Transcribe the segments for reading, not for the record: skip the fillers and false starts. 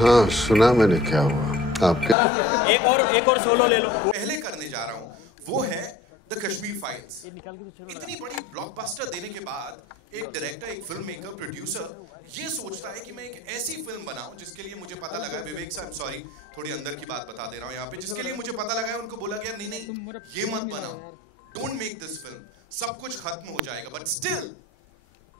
हाँ सुना मैंने, क्या हुआ आपके? एक और सोलो ले लो। पहले करने जा रहा हूँ वो है द कश्मीर फाइल्स। इतनी बड़ी ब्लॉकबस्टर देने के बाद एक डायरेक्टर, एक फिल्म मेकर, प्रोड्यूसर ये सोचता है कि मैं एक ऐसी फिल्म बनाऊं जिसके लिए मुझे पता लगा है, विवेक साहब सॉरी थोड़ी अंदर की बात बता दे रहा हूँ यहाँ पे, जिसके लिए मुझे पता लगा है उनको बोला गया नहीं ये मत बनाओ, डोंट मेक दिस फिल्म, सब कुछ खत्म हो जाएगा। But still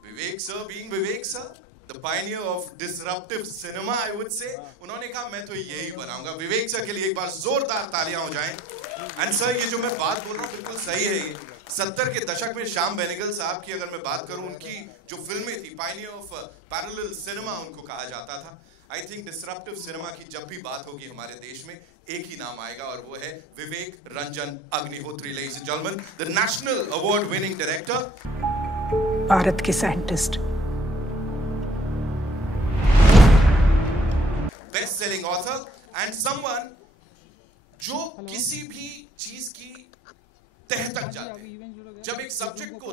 Vivek sir being Vivek sir, the Pioneer of disruptive cinema I would say, उन्होंने कहा मैं तो यही बनाऊंगा। विवेक सर के लिए एक बार जोरदार तालियां हो जाएं। एंड सर ये जो मैं बात बोल रहा हूँ बिल्कुल सही है। ये 70 के दशक में श्याम बेनेगल साहब की अगर मैं बात करूं, उनकी जो फिल्में थी, पायनियर ऑफ पैरेलल सिनेमा उनको कहा जाता था। आई थिंक डिसरप्टिव सिनेमा की जब भी बात होगी हमारे देश में एक ही नाम आएगा और वो है Vivek Ranjan Agnihotri. Ladies and gentleman, the national award winning director, Bharat के scientist, best selling author and someone जो किसी भी चीज की तह तक जाते हैं। जब एक सब्जेक्ट को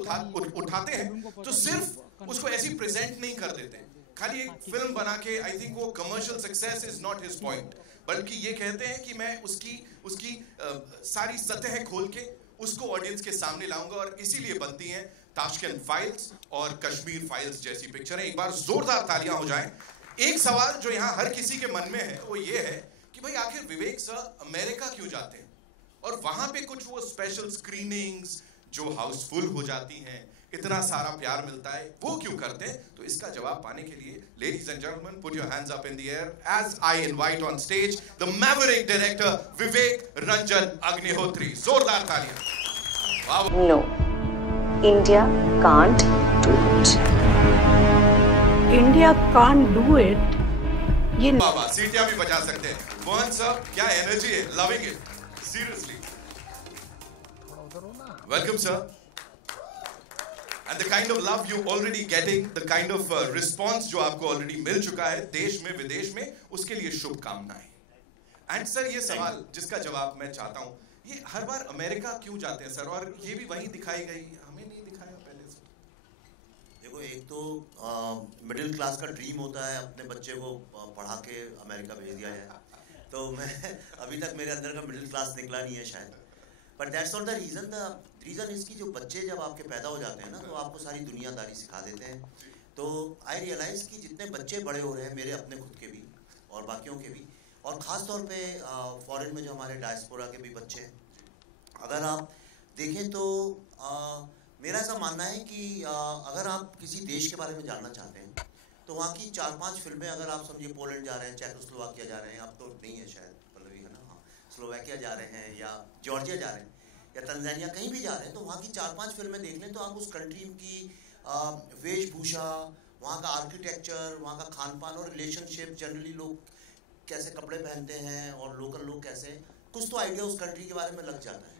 उठाते हैं तो सिर्फ उसको ऐसी प्रेजेंट नहीं कर देते, खाली एक फिल्म बना के आई थिंक वो commercial success is not his point, बल्कि ये कहते हैं कि मैं उसकी सारी सतह खोल के उसको ऑडियंस के सामने लाऊंगा। और इसीलिए बनती हैं ताशकंद फाइल्स और कश्मीर फाइल्स जैसी पिक्चरें। एक बार जोरदार तालियां हो जाएं। एक सवाल जो यहाँ हर किसी के मन में है वो ये है कि भाई आखिर विवेक सर अमेरिका क्यों जाते हैं और वहां पे कुछ वो स्पेशल स्क्रीनिंग्स जो हाउसफुल हो जाती हैं, इतना सारा प्यार मिलता है, वो क्यों करते हैं? तो इसका जवाब पाने के लिए ladies and gentleman put your hands up in the air as I invite on stage the maverick director Vivek Ranjan Agnihotri. जोरदार तालियां। No, India can't do it. India can't do it. ये बाबा सीटियां भी बजा सकते हैं। मोहन सर क्या एनर्जी है, loving it seriously. Welcome sir. And the kind of love you already getting, the kind of response जो आपको already मिल चुका है देश में विदेश में, उसके लिए शुभकामनाएं। एंड सर ये सवाल जिसका जवाब मैं चाहता हूँ, ये हर बार अमेरिका क्यों जाते हैं सर, और ये भी वहीं दिखाई गई, हमें नहीं दिखाया पहले से? देखो एक तो मिडिल क्लास का ड्रीम होता है अपने बच्चे को पढ़ा के अमेरिका भेज दिया जाए, तो मैं अभी तक मेरे अंदर का मिडिल क्लास निकला नहीं है शायद। But that's not the reason. The reason इसकी जो बच्चे जब आपके पैदा हो जाते हैं ना तो आपको सारी दुनियादारी सिखा देते हैं। तो आई रियलाइज़ कि जितने बच्चे बड़े हो रहे हैं, मेरे अपने खुद के भी और बाकियों के भी, और ख़ास तौर पे फॉरेन में जो हमारे डायस्पोरा के भी बच्चे हैं, अगर आप देखें तो मेरा ऐसा मानना है कि अगर आप किसी देश के बारे में जानना चाहते हैं तो वहाँ की 4-5 फिल्में, अगर आप समझिए पोलैंड जा रहे हैं, चेकोस्लोवाकिया जा रहे हैं, अब तो नहीं है शायद, पल्लवी है ना, हाँ, स्लोवाकिया जा रहे हैं या जॉर्जिया जा रहे हैं या तंजानिया कहीं भी जा रहे हैं, तो वहाँ की 4-5 फिल्में देख लें तो आप उस कंट्री की वेशभूषा, वहाँ का आर्किटेक्चर, वहाँ का खान पान और रिलेशनशिप, जनरली लोग कैसे कपड़े पहनते हैं और लोकल लोग कैसे, कुछ तो आइडिया उस कंट्री के बारे में लग जाता है।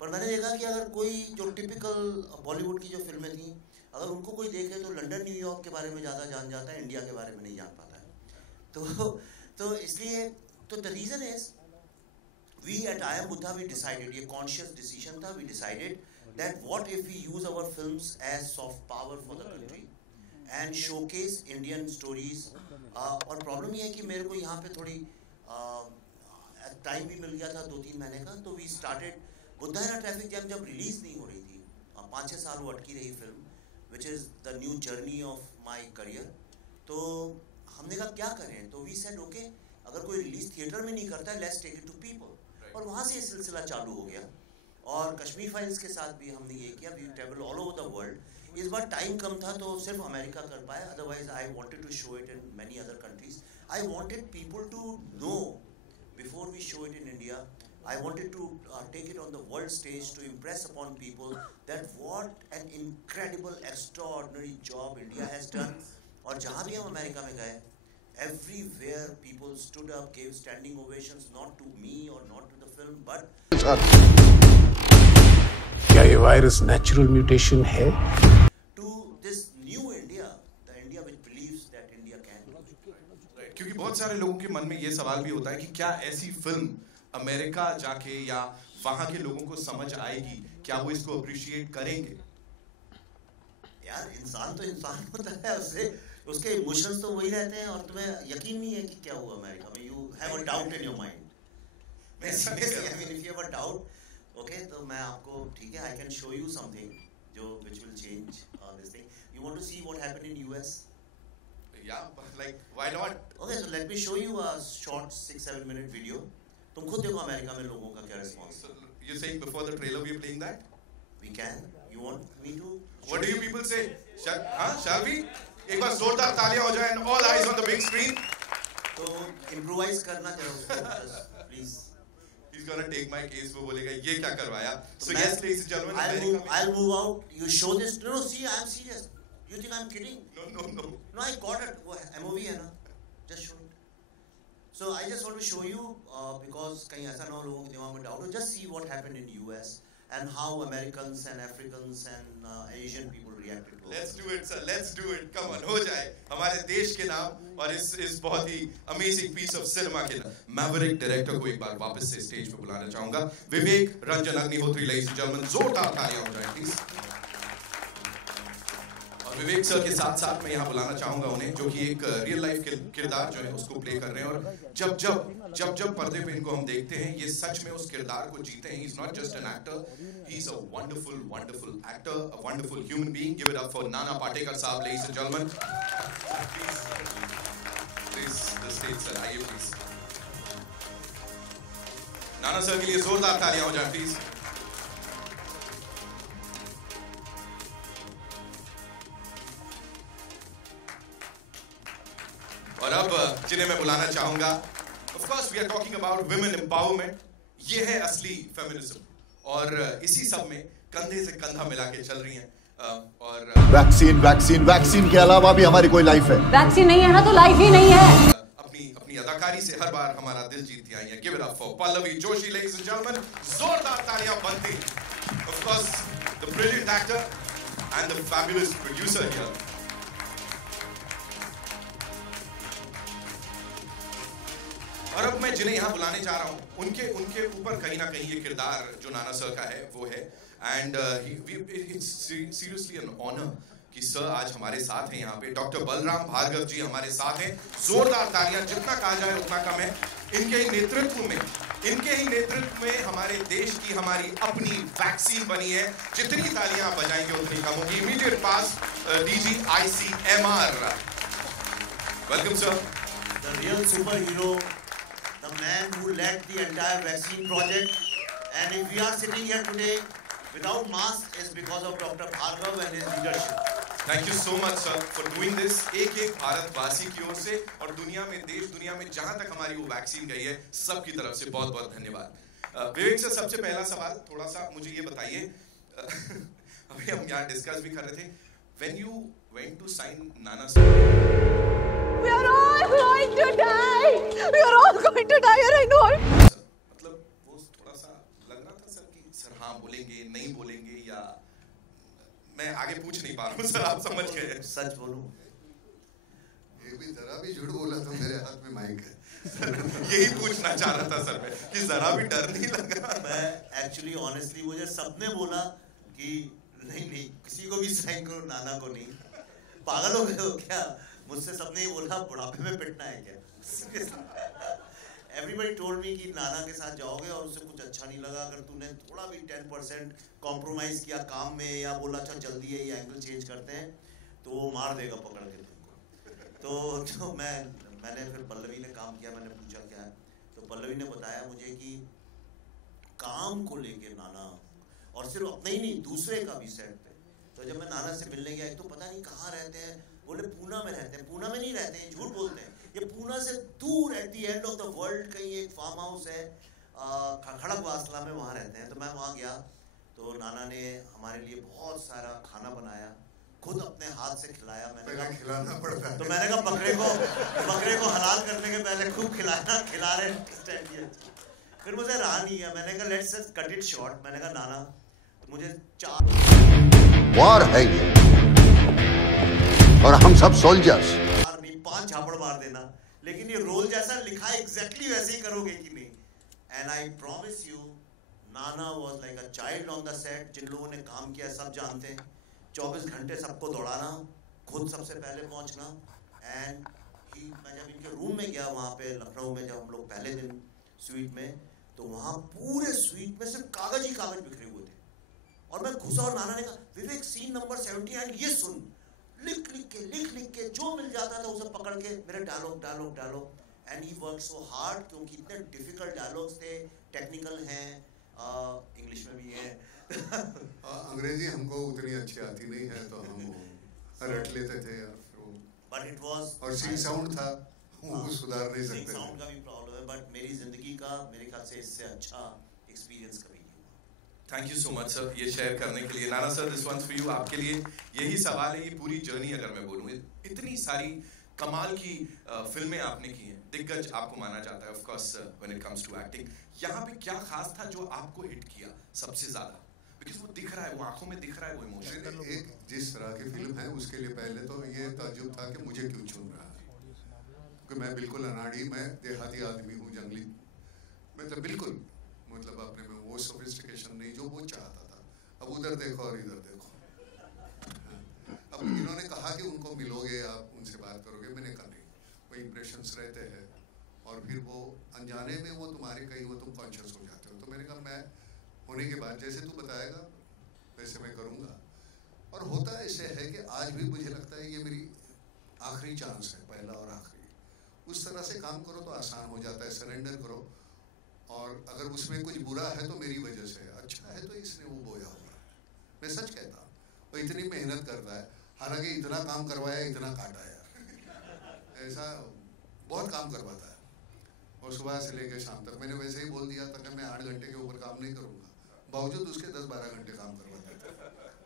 पर मैंने देखा कि अगर कोई जो टिपिकल बॉलीवुड की जो फिल्में थी, अगर उनको कोई देखे तो लंदन न्यूयॉर्क के बारे में ज़्यादा जान जाता है, इंडिया के बारे में नहीं जान पाता है। तो इसलिए तो the reason is we at I am Buddha we decided, ये कॉन्शियस डिसीजन था, we decided that what if we use our films as soft power for the country and showcase Indian stories. और प्रॉब्लम ये है कि मेरे को यहाँ पे थोड़ी टाइम भी मिल गया था 2-3 महीने का, तो we started Buddha in a traffic jam जब रिलीज नहीं हो रही थी, 5-6 साल वो अटकी रही फिल्म, which is the new journey of my career. तो हमने कहा क्या करें, तो वी सेड ओके, अगर कोई रिलीज थिएटर में नहीं करता है, let's take it to people. और वहाँ से ये सिलसिला चालू हो गया। और कश्मीर फाइल्स के साथ भी हमने ये किया, we travel all over the world. इस बार टाइम कम था तो सिर्फ अमेरिका कर पाया, otherwise I wanted to show it in many other countries. I wanted people to know before we show it in India, I wanted to take it on the world stage to impress upon people that what an incredible, extraordinary job India has done. और जहाँ भी हम America में गए, everywhere people stood up, gave standing ovations, not to me or not to the film, but क्या ये virus natural mutation है? To this new India, the India which believes that India can. क्योंकि बहुत सारे लोगों के मन में ये सवाल भी होता है कि क्या ऐसी फिल्म अमेरिका जाके या वहां के लोगों को समझ आएगी, क्या वो इसको अप्रिशिएट करेंगे? यार इंसान तो इंसान होता है, उससे उसके इमोशंस तो वही रहते हैं और तुम्हें यकीन नहीं है कि क्या हुआ अमेरिका में. You have a doubt in your mind. मैं seriously I mean if you have a doubt, okay, तो मैं आपको ठीक है, I can show you something जो which will change this thing. You want to see what happened in US? Yeah, like why not? Okay, so let me show you a short 6-7 minute video. तुम खुद देखो America में लोगों का क्या response. So you're saying before the trailer we are playing that? We can. You want me to? What do you people say? Shall we? एक बार जोरदार तालियां हो जाए and all eyes on the big screen. तो improvise करना चाहिए please. He's gonna take my case. वो बोलेगा ये क्या करवाया? So yes, ladies and gentlemen, I'll move out. You show this. No, see, I'm serious. You think I'm kidding? No. No, I got it. वो MOV है ना? Just show it. So I just want to show you because कहीं ऐसा ना हो लोगों के दिमाग में doubt हो. Just see what happened in US and how Americans and Africans and Asian people reacted to it. Let's do it, sir. Let's do it. Come on, हो जाए हमारे देश के नाम और इस बहुत ही amazing piece of cinema के नाम. Maverick director को एक बार वापस से स्टेज पे बुलाना चाहूँगा. विवेक Ranjan Agnihotri, ladies and gentlemen, जोरदार तालियां हो जाए please. विवेक सर के साथ साथ मैं यहाँ बुलाना चाहूंगा उन्हें, जो कि एक रियल लाइफ किरदार जो है उसको प्ले कर रहे हैं और जब पर्दे पे इनको हम देखते हैं ये सच में उस किरदार को जीते हैं. He is not just an actor, he is a wonderful actor, a wonderful human being. Give it up for Nana Patekar साहब, ladies and gentleman. Please the stage sir, आइए प्लीज. नाना सर के लिए जोरदार तालियां हो जाए प्लीज. और अब जिन्हें मैं बुलाना चाहूंगा, of course we are talking about women empowerment. ये है असली फेमिनिज्म और इसी सब में कंधे से कंधा मिला के चल रही हैं. और वैक्सीन के अलावा भी हमारी कोई लाइफ है. वैक्सीन नहीं है ना तो लाइफ ही नहीं है. अपनी अदाकारी से हर बार हमारा दिल जीतती आई है. Give it up for Pallavi Joshi, ladies and gentleman. जोरदार तालियां बनती. Of course the brilliant actor and the fabulous producer here. और अब मैं जिन्हें यहाँ बुलाने जा रहा हूँ उनके ऊपर कहीं ना कहीं ये किरदार जो नाना सर का है वो है. And it's seriously an honour कि सर आज हमारे साथ हैं यहाँ पे. डॉक्टर बलराम भार्गव जी हमारे साथ हैं. जोरदार तालियां, जितना कहा जाए उतना कम है. इनके ही नेतृत्व में हमारे देश की हमारी अपनी वैक्सीन बनी है. जितनी तालियां आप बजाएंगे उतनी कम होगी. Immediate pass DG ICMR. Welcome sir. The real superhero, the man who led the entire vaccine project, and if we are sitting here today without mask is because of Dr. Bhargav and his leadership. Thank you so much sir for doing this. एक भारतवासी की ओर से और दुनिया में जहां तक हमारी वो वैक्सीन गई है सबकी तरफ से बहुत बहुत धन्यवाद. विवेक सर, सबसे पहला सवाल थोड़ा सा मुझे ये बताइए. अभी हम यहाँ डिस्कस भी कर रहे थे. When you went to sign Nana sir, We are all going to die. We are all going to die. I know it. मतलब वो थोड़ा सा लग रहा था सर कि सर हाँ बोलेंगे नहीं बोलेंगे, या मैं आगे पूछ नहीं पा रहा हूँ सर, आप समझ गए. सच बोलूं, ये भी जरा भी झूठ बोला तो मेरे हाथ में माइक है. यही पूछना चाह रहा था सर मैं कि जरा भी डर नहीं लगा. मैं एक्चुअली ऑनेस्टली मुझे सबने बोला कि नहीं किसी को भी साइन करो, नाना को नहीं. पागल हो गए हो क्या? मुझसे सबने ही बोला बुढ़ापे में पिटना है क्या? Everybody told me कि नाना के साथ जाओगे और उससे कुछ अच्छा नहीं लगा अगर तूने थोड़ा भी 10% कॉम्प्रोमाइज किया काम में या बोला अच्छा जल्दी है ये एंगल चेंज करते हैं तो वो मार देगा पकड़ के तुमको. तो मैंने फिर पल्लवी ने काम किया. मैंने पूछा क्या है तो पल्लवी ने बताया मुझे कि काम को लेके नाना और सिर्फ अपने ही नहीं दूसरे का भी सेट पे. तो जब मैं नाना से मिलने गया तो पता नहीं कहाँ रहते हैं, बोले पूना में रहते हैं. पूना में नहीं रहते हैं, झूठ बोलते हैं. ये पूना से दूर at the end of the world कहीं एक फार्म हाउस है खड़गवासला में, वहाँ रहते हैं. तो मैं वहाँ गया तो नाना ने हमारे लिए बहुत सारा खाना बनाया, खुद अपने हाथ से खिलाया. मैंने कहा खिलाना पड़ता है. तो मैंने कहा बकरे को हलाल करने के पहले खूब खिला रहे. फिर मुझे रहा नहीं है, मैंने कहा लेट्स कट इट शॉर्ट. मैंने कहा नाना मुझे 4 वॉर है ये और हम सब सोल्जर्स. 5 झापड़ मार देना, लेकिन ये रोल जैसा लिखा है एग्जैक्टली वैसे ही करोगे कि नहीं. And I promise you Nana was like a child on the set. जिन लोगों ने काम किया सब जानते हैं. 24 घंटे सबको दौड़ाना, खुद सबसे पहले पहुंचना। एंड मैं जब इनके रूम में गया वहाँ पे लखनऊ में, जब हम लोग पहले दिन स्वीट में, तो वहाँ पूरे स्वीट में सिर्फ कागज ही कागज बिखरे हुए थे। और मैं घुसा और नाना ने कहा, विवेक सीन नंबर 79 ये सुन, लिख के जो मिल जाता था उसे पकड़ के मेरे dialogue. And he work so hard, क्योंकि इतने डिफिकल्ट डायलॉग्स थे, टेक्निकल हैं, इंग्लिश में भी है। अंग्रेजी हमको उतनी अच्छी आती नहीं है, तो हम रट लेते थे यार। बट इट वाज, और सिंग साउंड था, वो सुधार नहीं सकते। सिंग साउंड का भी प्रॉब्लम है, बट मेरी जिंदगी का मेरे ख्याल से इससे अच्छा एक्सपीरियंस कभी नहीं हुआ। Thank you so much sir ये शेयर करने के लिए। Nana sir, this one's for you. आपके लिए यही सवाल है, ये पूरी जर्नी अगर मैं बोलूँ, इतनी सारी कमाल की फिल्में आपने की हैं, दिग्गज आपको माना जाता है of course when it comes to acting. यहाँ पे क्या खास था जो आपको हिट किया सबसे ज्यादा? बिकॉज़ वो दिख रहा है, वो आंखों में दिख रहा है वो इमोशन। एक जिस तरह की फिल्म है उसके लिए पहले तो ये ताज्जुब था कि मुझे क्यों चुन रहा है, क्योंकि मैं बिल्कुल अनाड़ी, मैं देहाती आदमी हूँ, जंगली, मतलब बिल्कुल, मतलब अपने में वो सोफिस्टिकेशन नहीं जो वो चाहता था। अब उधर देखो और इधर देखो। अब इन्होंने कहा कि उनको मिलोगे आप, उनसे बात करोगे, मैंने कहा नहीं, वो इम्प्रेशंस रहते हैं और फिर वो अनजाने में वो तुम्हारे कहीं वो तुम कॉन्शियस हो जाते हो। तो मैंने कहा मैं होने के बाद जैसे तू बताएगा वैसे मैं करूँगा। और होता ऐसे है कि आज भी मुझे लगता है ये मेरी आखिरी चांस है, पहला और आखिरी। उस तरह से काम करो तो आसान हो जाता है, सरेंडर करो। और अगर उसमें कुछ बुरा है तो मेरी वजह से, अच्छा है तो इसने वो बोया होगा। मैं सच कहता हूँ, वो इतनी मेहनत करता है, हालांकि इतना काम करवाया, इतना काटा यार, ऐसा बहुत काम करवाता है। और सुबह से लेकर शाम तक मैंने वैसे ही बोल दिया था कि मैं 8 घंटे के ऊपर काम नहीं करूँगा, बावजूद उसके 10-12 घंटे काम करवाता था।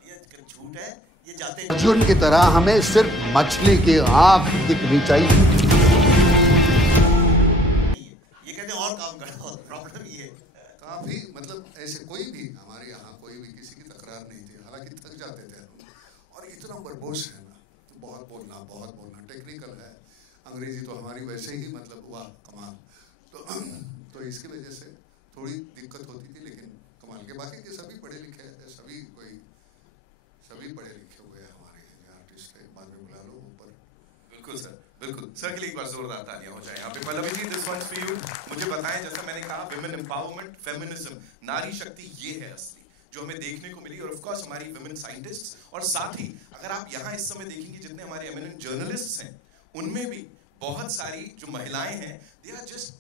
ये झूठ है, ये जाते अर्जुन की तरह हमें सिर्फ मछली की आंख दिखनी चाहिए। ये कहते हैं और काम करना, प्रॉब्लम ये काफ़ी, मतलब ऐसे कोई भी हमारे यहाँ कोई भी किसी की तकरार नहीं थी, हालांकि थक जाते थे हम। और इतना बरबोस है ना, तो बहुत बोलना, टेक्निकल है। अंग्रेजी तो हमारी वैसे ही मतलब वाह कमाल। तो इसकी वजह से थोड़ी दिक्कत होती थी, लेकिन कमाल के बाकी के सभी पढ़े लिखे हैं, सभी पढ़े लिखे हुए हैं हमारे आर्टिस्ट है। बाद में बुला लो ऊपर। बिल्कुल सर, बिल्कुल सर के लिए एक बार जोरदार तालियां हो जाए यहाँ पे। Pallavi ji, this one's for you. मुझे बताएं, जैसा मैंने कहा, विमेन एम्पावरमेंट, फेमिनिज्म, नारी शक्ति, ये है असली जो हमें देखने को मिली। और ऑफ कोर्स हमारी विमेन साइंटिस्ट, और साथ ही अगर आप यहाँ इस समय देखेंगे जितने हमारे एमिनेंट जर्नलिस्ट्स हैं, उनमें भी बहुत सारी जो महिलाएं हैं, they are just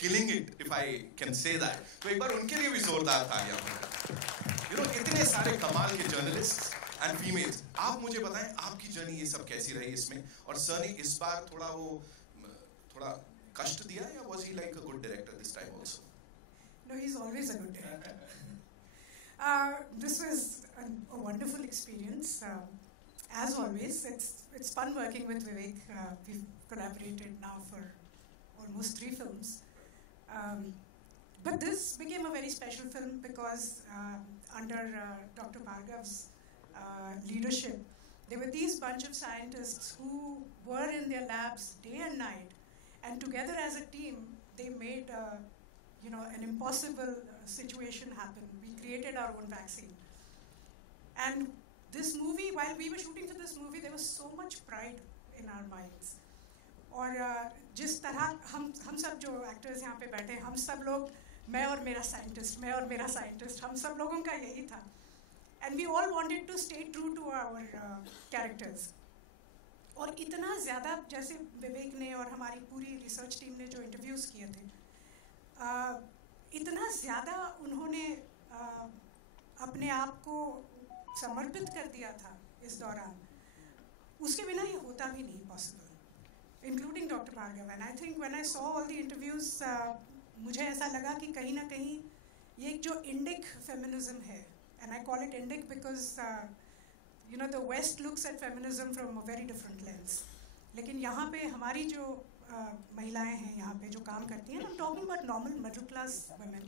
killing it, if I can say that. तो एक बार उनके लिए भी जोरदार तालियां हो। इतने सारे कमाल के जर्नलिस्ट एंड फीमेल्स। आप मुझे बताएं, आपकी जर्नी ये सब कैसी रही इसमें? और सर ने इस बार थोड़ा कष्ट दिया, या was he like a good director this time also? No, he's always a good director. This was a wonderful experience. As always, it's fun working with Vivek. We've collaborated now for almost 3 films. But this became a very special film because under Dr. Bhargav's leadership, there were these bunch of scientists who were in their labs day and night, and together as a team, they made an impossible situation happen. We created our own vaccine. And this movie, while we were shooting for this movie, there was so much pride in our minds. और जिस तरह हम सब जो actors यहाँ पे बैठे हैं, हम सब लोग, मैं और मेरा साइंटिस्ट, हम सब लोगों का यही था। And we all wanted to stay true to our characters. और इतना ज़्यादा, जैसे विवेक ने और हमारी पूरी रिसर्च टीम ने जो इंटरव्यूज़ किए थे, इतना ज़्यादा उन्होंने अपने आप को समर्पित कर दिया था इस दौरान, उसके बिना ये होता भी नहीं possible, including doctor Bhargava. And I think when I saw all the interviews, मुझे ऐसा लगा कि कहीं ना कहीं ये एक जो इंडिक फेमिनिज्म है, and I call it Indic because the West looks at feminism from a very different lens. लेकिन यहाँ पे हमारी जो महिलाएं हैं यहाँ पे जो काम करती हैं, I'm talking about normal middle class women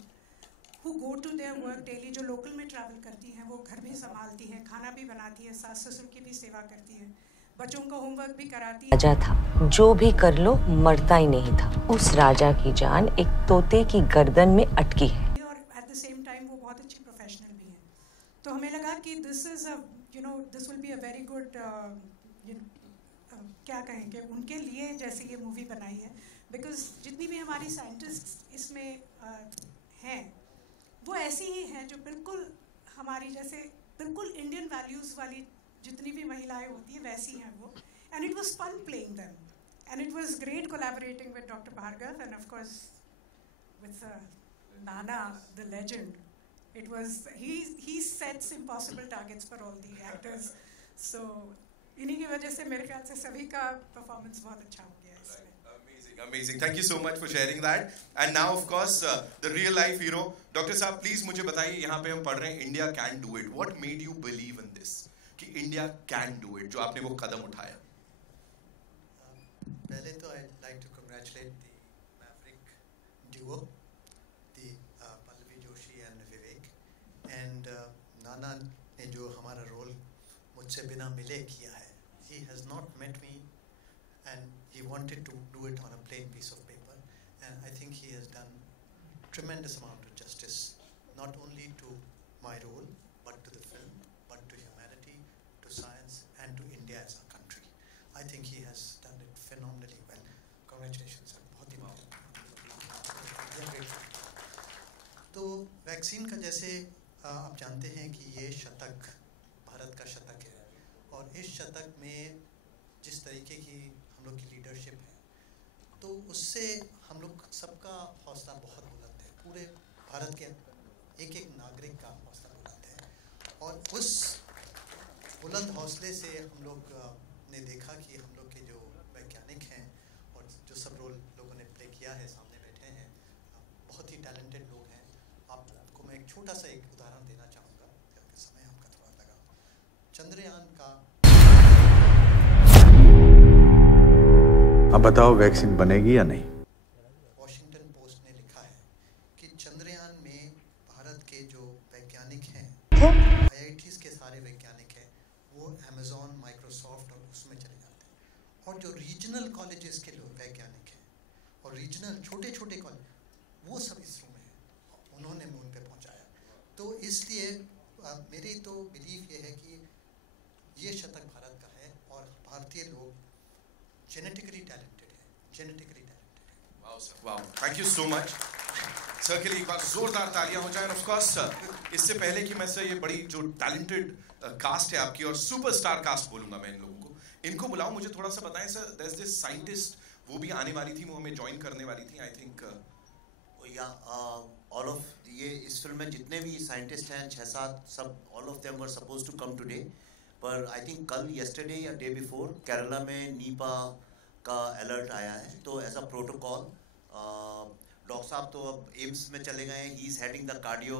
who go to their work daily, जो लोकल में ट्रैवल करती हैं, वो घर भी संभालती हैं, खाना भी बनाती हैं, सास ससुर की भी सेवा करती हैं, बच्चों का होमवर्क भी कराती हैं। राजा था, जो भी कर लो मरता ही नहीं था। उस राजा की जान एक तोते की गर्दन में अटकी है। और at the same time वो बहुत अच्छी प्रोफेशनल भी हैं। तो हमें लगा कि this will be a very good क्या कहेंगे उनके लिए जैसे ये मूवी बनाई है, बिकॉज जितनी भी हमारी साइंटिस्ट इसमें हैं वो ऐसी ही हैं जो बिल्कुल हमारी जैसे बिल्कुल इंडियन वैल्यूज़ वाली जितनी भी महिलाएं होती हैं वैसी हैं वो. And it was fun playing them and it was great collaborating with doctor Bhargava and of course with Nana, the legend. It was, he sets impossible targets for all the actors. So, इन्हीं की वजह से मेरे ख्याल से सभी का performance बहुत अच्छा हो गया इसमें. Amazing, amazing. Thank you so much for sharing that. And now, of course, the real life hero. Dr. साहब, please मुझे बताइए, यहाँ पे हम पढ़ रहे हैं India can do it. What made you believe in this? कि India can do it, जो आपने वो कदम उठाया. पहले तो I'd like to congratulate the Maverick duo, the Pallavi Joshi and Vivek, and Nana ने जो हमारा रोल मुझसे बिना मिले किया है. He has not met me and he wanted to do it on a plain piece of paper, and I think he has done tremendous amount of justice, not only to my role but to the film, but to humanity, to science and to India as a country. I think he has done it phenomenally well. Congratulations sir. बहुत ही तो vaccine का जैसे आप जानते हैं कि ये शतक भारत का शतक है, और इस शतक में जिस तरीके की हम लोग की लीडरशिप है तो उससे हम लोग सबका हौसला बहुत बुलंद है. पूरे भारत के एक एक नागरिक का हौसला बुलंद है, और उस बुलंद हौसले से हम लोग ने देखा कि हम लोग के जो वैज्ञानिक हैं और जो सब रोल लोगों ने प्ले किया है, सामने बैठे हैं, बहुत ही टैलेंटेड लोग हैं. आपको मैं एक छोटा सा एक उदाहरण देना चाहूँगा, क्योंकि समय आपका थोड़ा लगा. चंद्रयान का, अब बताओ वैक्सीन बनेगी या नहीं? वॉशिंगटन पोस्ट ने लिखा है कि चंद्रयान में भारत के जो वैज्ञानिक हैं, IITs के सारे वैज्ञानिक हैं, वो अमेज़ॉन, माइक्रोसॉफ्ट और उसमें चले जाते हैं. और जो रीजनल कॉलेजेस के लोग वैज्ञानिक हैं और रीजनल छोटे छोटे कॉलेज, वो सब इसरो में हैं, उन्होंने मून पे पहुंचाया. तो इसलिए मेरी तो बिलीफ ये है कि ये शतक भारत का है, और भारतीय लोग जेनेटिकली टैलेंटेड है, जेनेटिकली टैलेंटेड है. Wow sir, wow, thank you so much. Sir के लिए एक बार जोरदार तालियां हो जाए. ऑफ कोर्स सर, इससे पहले कि मैं सर ये बड़ी जो टैलेंटेड कास्ट है आपकी, और सुपरस्टार कास्ट बोलूंगा मैं इन लोगों को, इनको बुलाऊं, मुझे थोड़ा सा बताएं sir. There is this scientist, वो भी आने वाली थी, वो हमें ज्वाइन करने वाली थी. आई थिंक या ऑल ऑफ ये इस फिल्म में जितने भी साइंटिस्ट हैं 6-7, सब all of them were suppose to come today, पर आई थिंक कल, येस्टरडे या डे बिफोर केरला में नीपा का अलर्ट आया है. तो एज अ प्रोटोकॉल डॉक्टर साहब तो अब एम्स में चले गए हैं. He is heading the cardio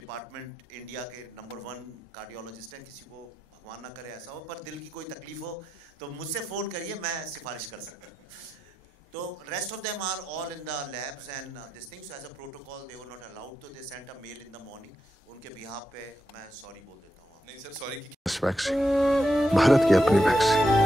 department, India के नंबर 1 कार्डियोलॉजिस्ट हैं. किसी को भगवान ना करे ऐसा हो, पर दिल की कोई तकलीफ हो तो मुझसे फ़ोन करिए, मैं सिफारिश कर सकता हूँ. तो rest of them are all in the labs and this things. As a protocol they were not allowed, तो they sent a mail in the morning. उनके बिहाफ पे मैं सॉरी बोल देता हूँ. नहीं सर, सॉरी. वैक्सीन, भारत की अपनी वैक्सीन.